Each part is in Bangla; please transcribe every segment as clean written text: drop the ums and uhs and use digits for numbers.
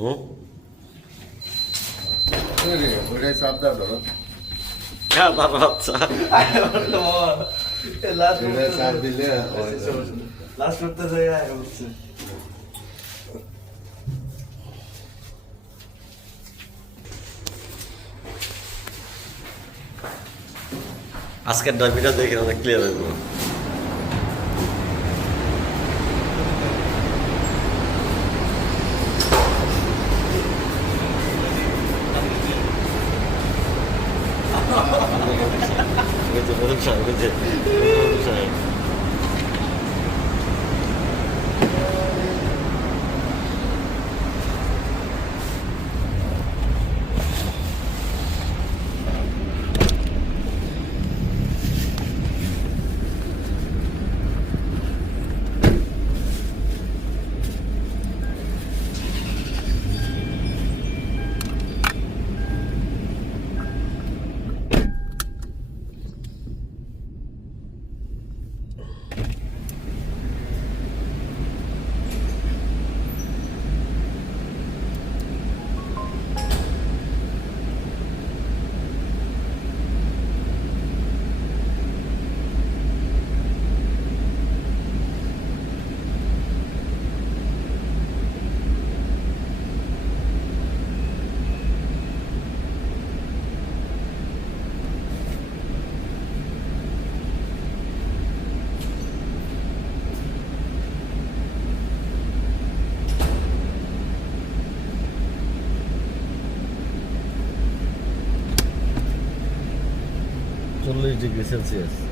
হুম ওইটাই চাপদার ধরো হ্যাঁ বাবা আচ্ছা চাপ দিলে লাস্ট করতে যায় হচ্ছে আজকের ডাবিটা দেখে অনেক ক্লিয়ার হইব °40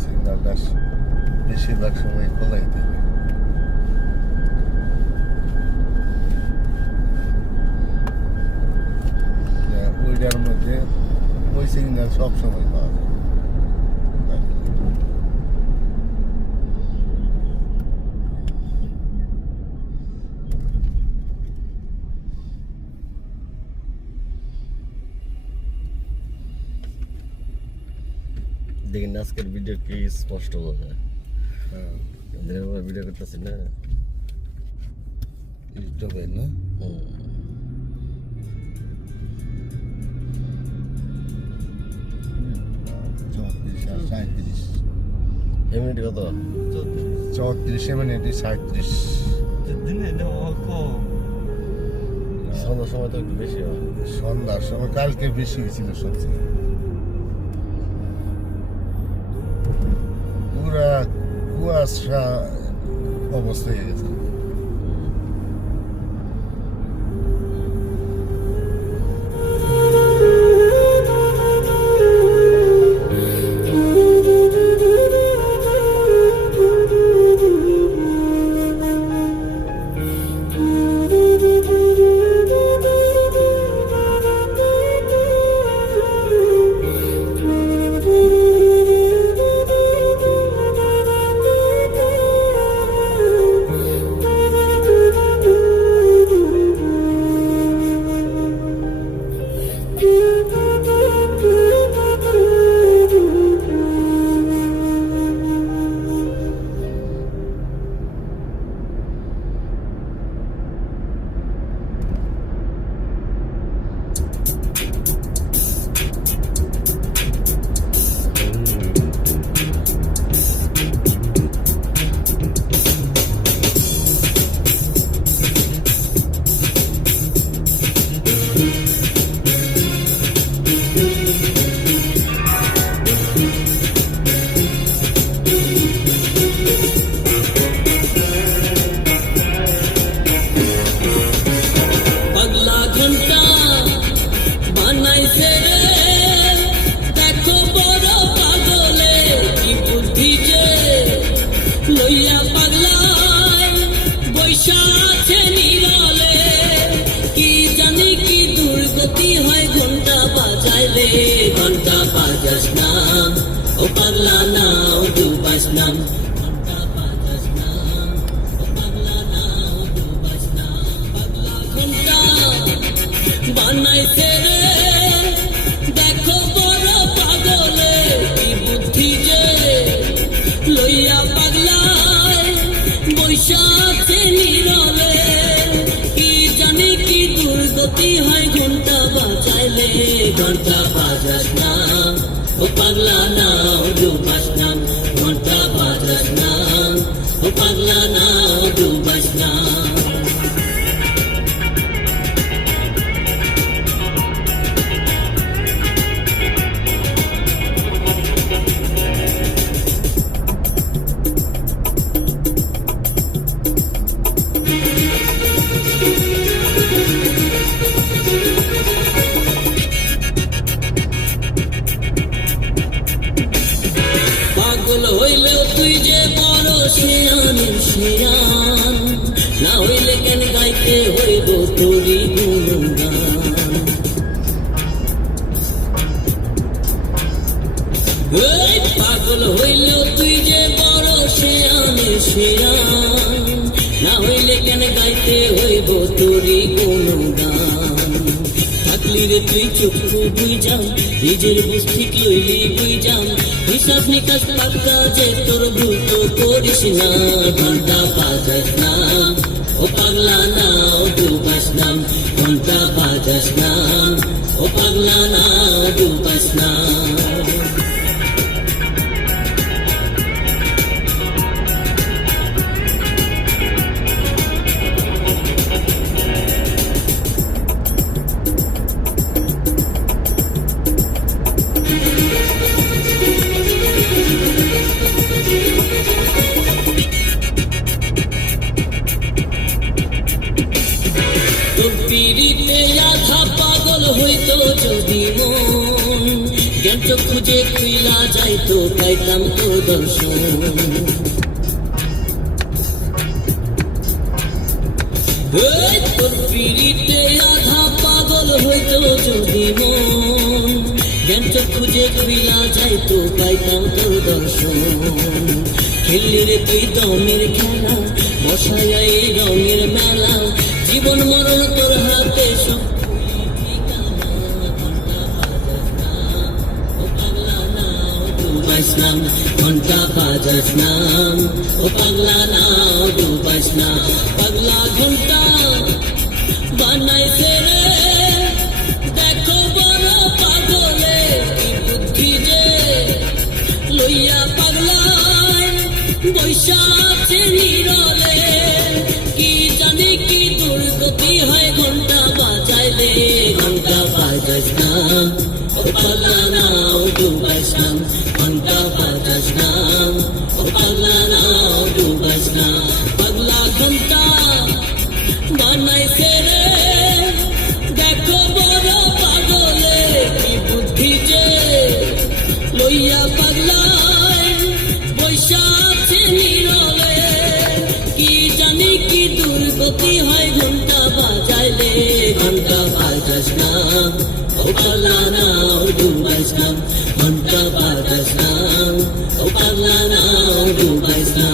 সিগন্যালটা বেশিরভাগ সময় খোলাই থাকে ওইটার মধ্যে ওই সিগন্যাল সব সময় পাওয়া যায় দেখেন আজকের ভিডিও কি স্পষ্ট বোঝা যায় ভিডিও করতেছি না ইউটিউবে না এমনিটি কত 34 মিনিটে 37 সন্ধ্যার সময় তো একটু বেশি হয় সন্ধ্যার সময় কালকে বেশি হয়েছিল সবচেয়ে পুরা কুয়াশা অবস্থা হয়ে গেছে না ঘন্টা বাজাস না ও পাগলা না ডুবাস না পাগলা ঘন্টা বানাইছে রে দেখো বড় পাগলে কি বুদ্ধি যে লইয়া পাগলায় বৈশা আছে নীরবে কি জানি কি দুর্গতি হয় ঘন্টা বাজাইলে ঘন্টা বাজাস না ও পাগলা না ডুবাস না ঘন্টা বাজাস না ও পাগলা না ডুবাস না পাগল হইলেও তুই যে বড় শিয়ানের শিয়ান না হইলে কেন গাইতে হইব তোরি গুণগান এই পাগল হইলেও তুই যে বড় শিয়ানের শিয়ান না হইলে কেন গাইতে হইব তোরি গুণগান থাকলি রে তুই চক্ষু বুই যাও নিজের বুঝঠিক লইলি বুই যাও হিসাব নিকাশ পাক্কা যে তোর ভুল তো করিস না ঘন্টা বাজাস না ও পাগলা না ডুবাস না ঘন্টা বাজাস না ও পাগলা না ডুবাস না তোর পিড়িতে আধা পাগল হইতো যদি মন জ্ঞান খুঁজে খুইলা যাইতো পাইতাম তো দর্শন তোর পিড়িতে আধা পাগল হইতো যদি মন জ্ঞান খুঁজে খুইলা যাইতো পাইতাম তো দর্শন খেললি রে তুই দমের খেলা বসায় এই রঙের মেলা জীবন মরণ তোর হাতে সব ঘন্টা বাজাস না ও পাগলা না ডুবাস না পাগলা ঘন্টা বানাইছে রে দেখো বড় পাগলে কি বুদ্ধি যে লইয়া পাগলায় বৈশা আছে নীরবে কি জানি কি দুর্গতি হয় ঘন্টা বাজাইলে ঘন্টা বাজাস না ও পাগলা না ডুবাস না ঘন্টা বাজাস না ও পাগলা না ডুবাস না পাগলা ঘন্টা বানাইছে রে দেখো বড় পাগলে কি বুদ্ধি যে লইয়া পাগলায় বৈশা আছে নীরবে কি জানি কি দুর্গতি হয় ঘন্টা বাজাইলে ঘন্টা বাজাস না ও পাগলা না ডুবাস না ঘন্টা বাজাস না ও পাগলা না ডুবাস না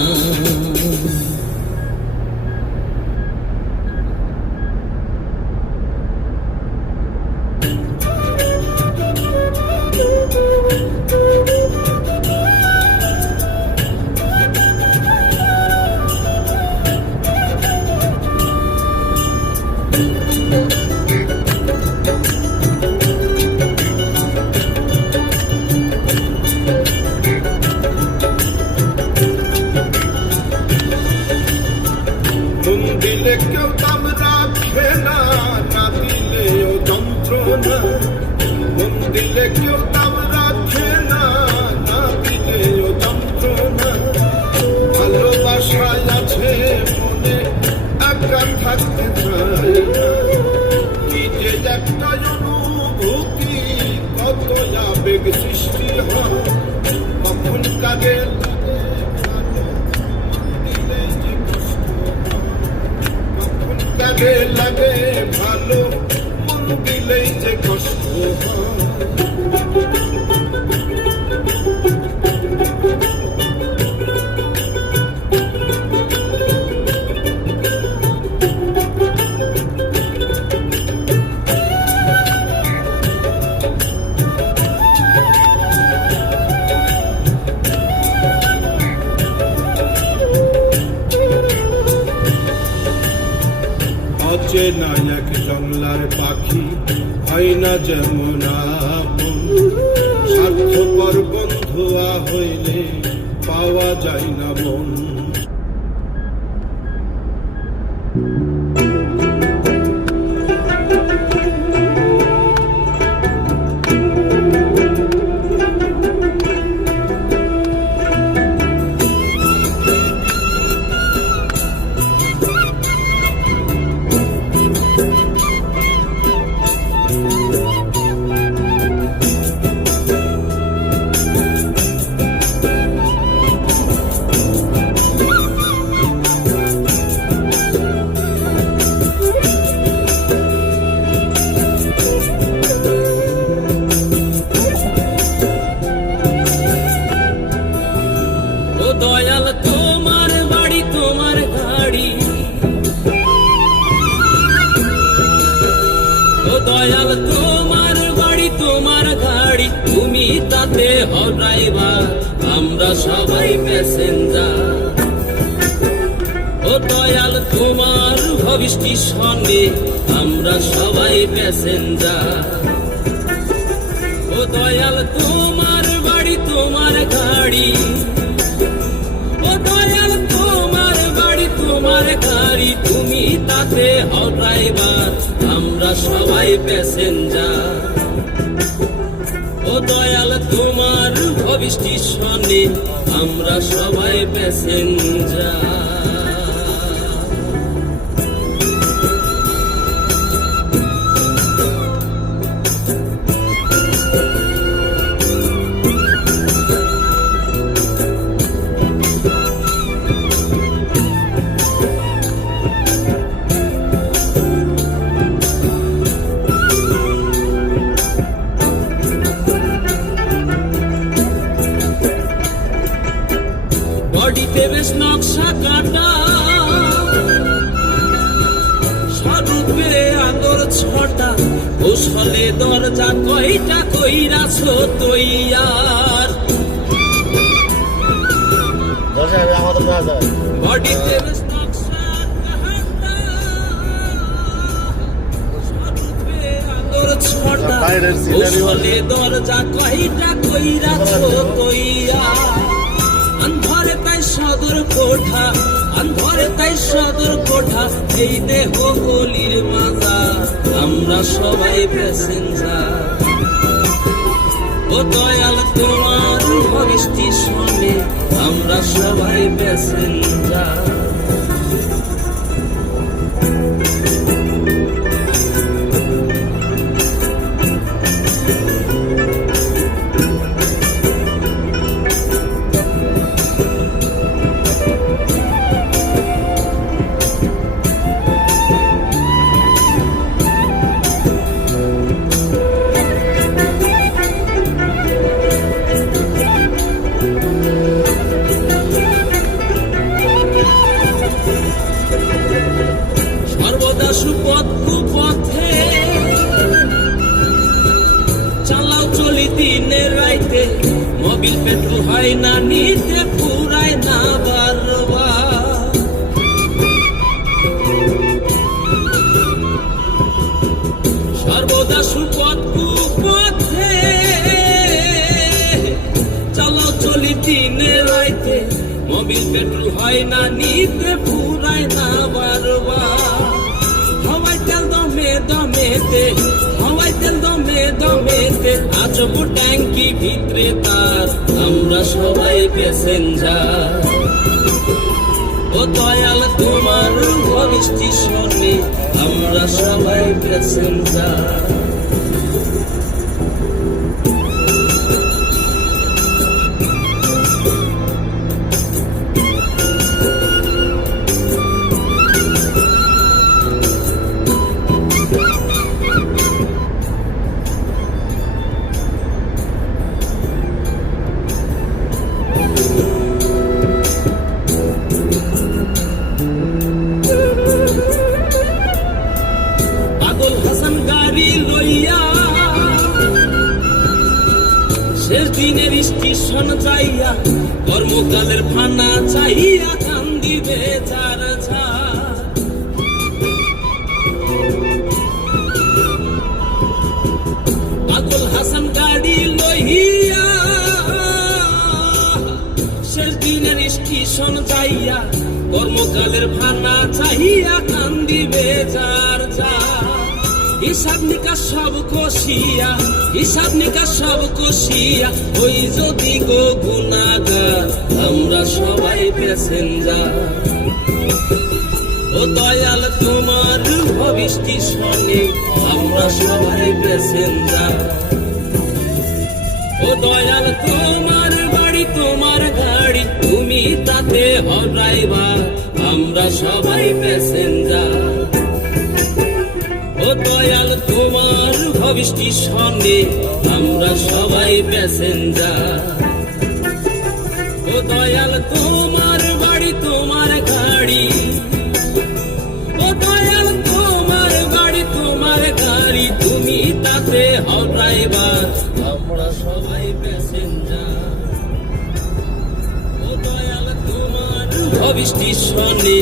দিলে কেউ দাম রাখে না না দিলেও যন্ত্রণা মন দিলে কেউ দাম রাখে না না দিলেও যন্ত্রণা ভালোবাসায় আছে মনে একা থাকতে চায় না কি যে একটা অনুভূতি কত আবেগ সৃষ্টি হয় কখন কাগে লাগে ভালো মন দিলেই যে কষ্ট হয় না এক জংলার পাখি হয় না যেমন আপন স্বার্থপর বন্ধুয়া হইলে পাওয়া যায় না মন দয়াল তোমার বাড়ি তোমার গাড়ি ও দয়াল তোমার বাড়ি তোমার গাড়ি তুমি তাতে হও ড্রাইভার আমরা সবাই প্যাসেঞ্জার ও দয়াল তোমার ভবিষ্যৎ সঙ্গে আমরা সবাই প্যাসেঞ্জার ও দয়াল তোমার বাড়ি তোমার গাড়ি ও দয়াল তোমার বাড়ি তোমার গাড়ি তুমি তাতে হও ড্রাইভার আমরা সবাই প্যাসেঞ্জার ও দয়াল তোমার ভবিষ্যৎ সনে আমরা সবাই প্যাসেঞ্জার বডিতে বেশ নকশা কাটা স্বরূপে আদর ছটা কৌশলে দরজা কয়টা কইরাছ তৈয়ার আমাদের না যায় বডিতে বেশ নকশা কাটা স্বরূপে আদর ছটা বাইরের scenery কৌশলে দরজা কয়টা কইরাছ তৈয়ার আন্ধারে তাই সদর কোঠা আন্ধারে তাই সদর কোঠা এই দেহ গলির মাজা আমরা সবাই প্যাসেঞ্জার ও দয়াল তোমার ভবিষ্যৎ সনে আমরা সবাই প্যাসেঞ্জার সর্বদা সুপথ কুপথে চালাও চলি দিনে রাইতে মোবিল পেট্রোল হয় না নিতে পুরায় না বারবার সর্বদা সুপথ কুপথে চালাও চলি দিনে রাইতে মোবিল পেট্রোল হয় না নিতে পুরায় না বারবার হওয়াই তেল দমে দমেতে হওয়াই তেল দমে দমেতে আজব ট্যাঙ্কি ভিতরে তার আমরা সবাই প্যাসেঞ্জার ও দয়াল তোমার ভবিষ্যৎ সনে আমরা সবাই প্যাসেঞ্জার পাগল হাসান গাড়ি লইয়া শেষ দিনের স্টেশন যাইয়া কর্মকালের ফানা চাইয়া কান্দিবে চার ঝাড় স্টেশন যাইয়া কর্মকালের ভানা চাহিয়া কান্দিবে যার যা হিসাব নিকাশ সব কষিয়া হিসাব নিকাশ সব কষিয়া ওই যদি গো গুনাগার আমরা সবাই প্যাসেঞ্জার ও দয়াল তোমার ভবিষ্যৎ সঙ্গে আমরা সবাই প্যাসেঞ্জার ও দয়াল তোমার বাড়ি তোমার গাড়ি তুমি তাতে হও ড্রাইভার আমরা সবাই প্যাসেঞ্জার ও দয়াল তোমার ভবিষ্যৎ সঙ্গে আমরা সবাই প্যাসেঞ্জার ও দয়াল তোমার বাড়ি তোমার গাড়ি ও দয়াল তোমার বাড়ি তোমার গাড়ি তুমি তাতে হও ড্রাইভার আমরা সবাই প্যাসেঞ্জার ও দয়াল তোমার ভবিষ্যৎ সঙ্গে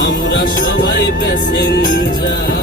আমরা সবাই প্যাসেঞ্জার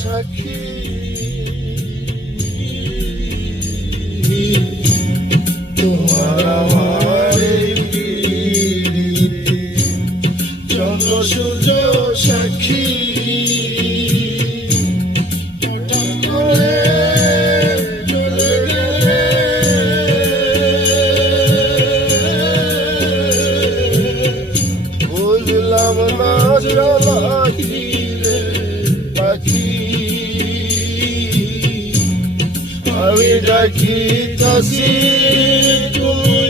সাক্ষী তোমার আমার এই প্রীতি, চন্দ্র সূর্য সাক্ষী হঠাৎ করে চলে গেলে বুঝলাম না চলা রে পাখি, আমি ডাকি তাসি তুমি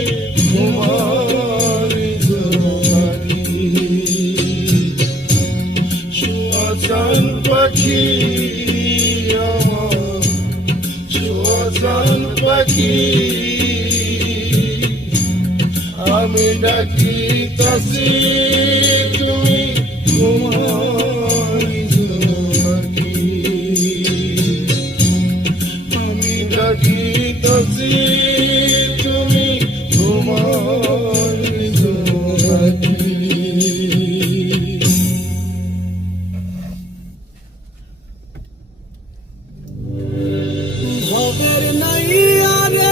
তোমারি জোনাকি, সুয়াচান পাখি আমার সুয়াচান পাখি, আমি ডাকি তাসি তুমি তোমারি জোনাকি, আমি ডাকি তাসি তুমি তোমারি জোনাকি। ভবের নাই আরে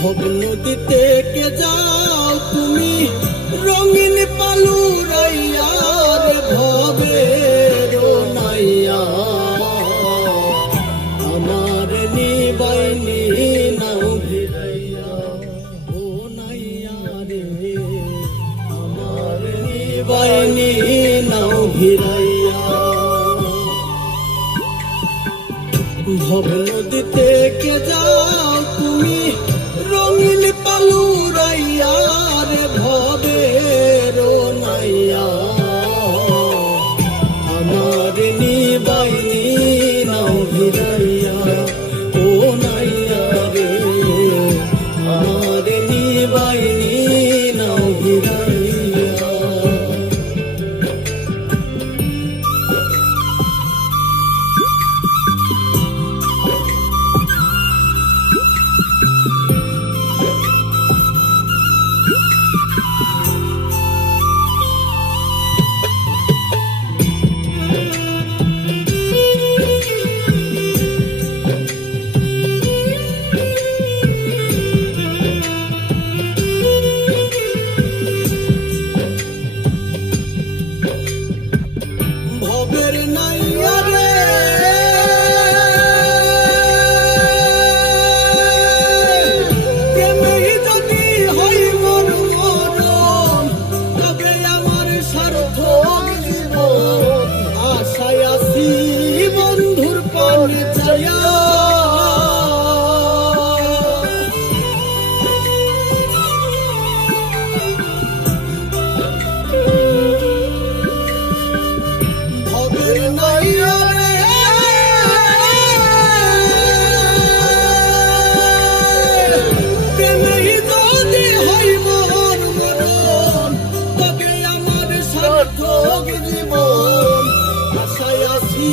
ভব নদীতে কে যাও তুমি রঙিন পালুরাইয়া রে ভবের নাইয়া, আমার নিবাইনি নাও ভিড়াইয়া ও নাইয়া রে, আমার নিবাইনি নাও ভিড়াইয়া। ভব নদীতে কে যাও তুমি রঙিন পালুরাইয়া রে ভবের নাইয়া, আমার নিবাইনি নাও ভিড়াইয়া ও নাইয়া রে, আমার নিবাইনি নাও ভিড়াইয়া। ভবের নাইয়া রে প্রেমেই যদি হয় মন মরণ, তবে আমার সার্থক জীবন, আশায় আছি বন্ধুর পানে চাইয়া। ভবের নাইয়া রে প্রেমেই যদি হয় মন মরণ, তবে আমার সার্থক জীবন, আশায় আছি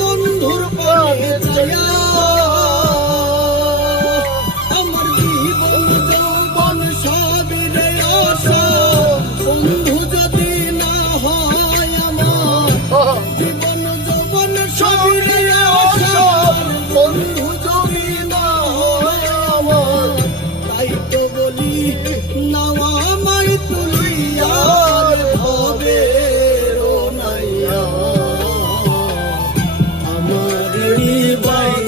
বন্ধুর পানে চাইয়া। আমার জীবন যৌবন সবই রে আশা, বন্ধু যদি না হয় আমার, জীবন যৌবন সবই রে আশা, বন্ধু যদি না হয় আমার, তাই তো বলি নাও আমায় তুলিয়া রে ভবের নাইয়া, আমার নিবাইনি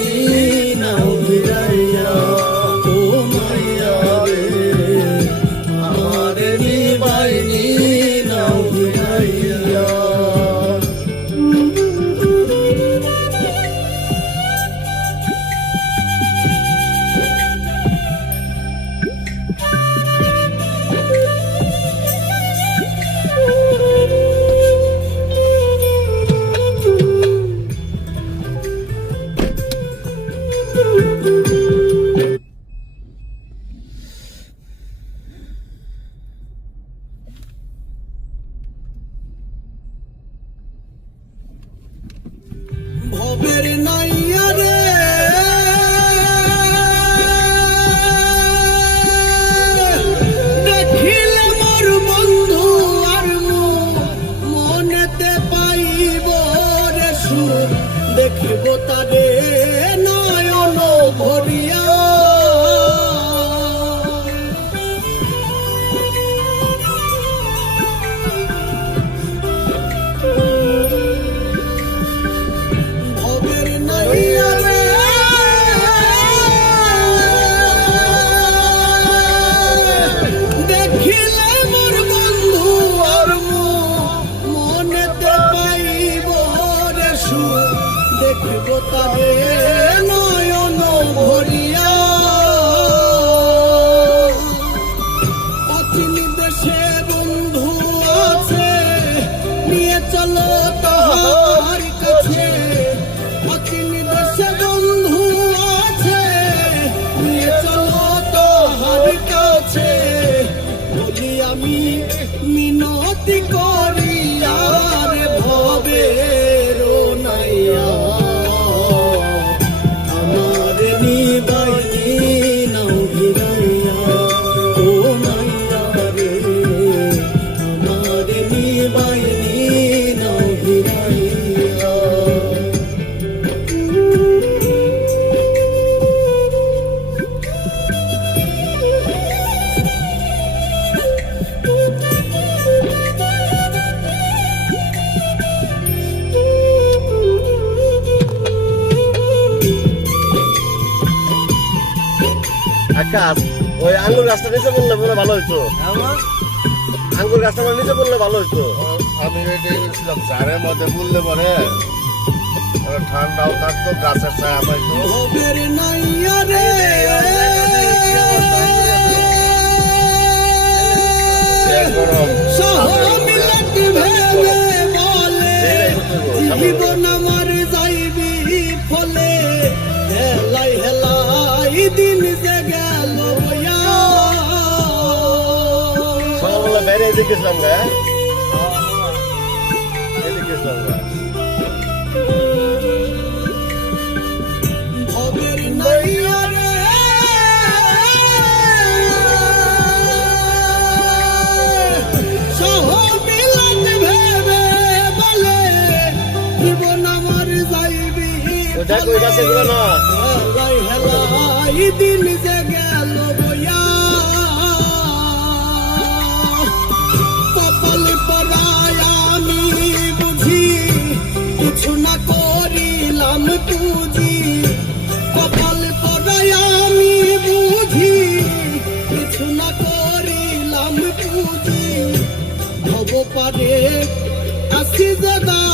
আকাশ ওই আঙ্গুর গাছটা নিচে বললে বলে ভালো হইতো আঙ্গুর গাছটা আমার নিচে বললে ভালো হইতো আমি এটাই বলছিলাম ঝাড়ের মধ্যে বললে পরে ওরা ঠান্ডাও থাকতো গাছের ছায়া পাইতো ভবের নাইয়া রে সে গরম সহমিলত ভেবে বলে জীবন আমার যাইবি ফলে হেলাই হেলাই দিন যে গেল বইয়া সকালবেলা বাইরে এদিকে গেছিলাম গা এদিকে গেছিলাম গা ভবের নাইয়া রে সহমিলত ভেবে বলে জীবন আমার যাইবি ওই দেখ ওই গাছে গুলো না হেলাই হেলাই দিন যে গেল বইয়া কপাল পরায় আমি বুঝি কিছু না করিলাম পুঁজি কপাল পরায় আমি বুঝি কিছু না করিলাম পুঁজি হব পারে আসি যদা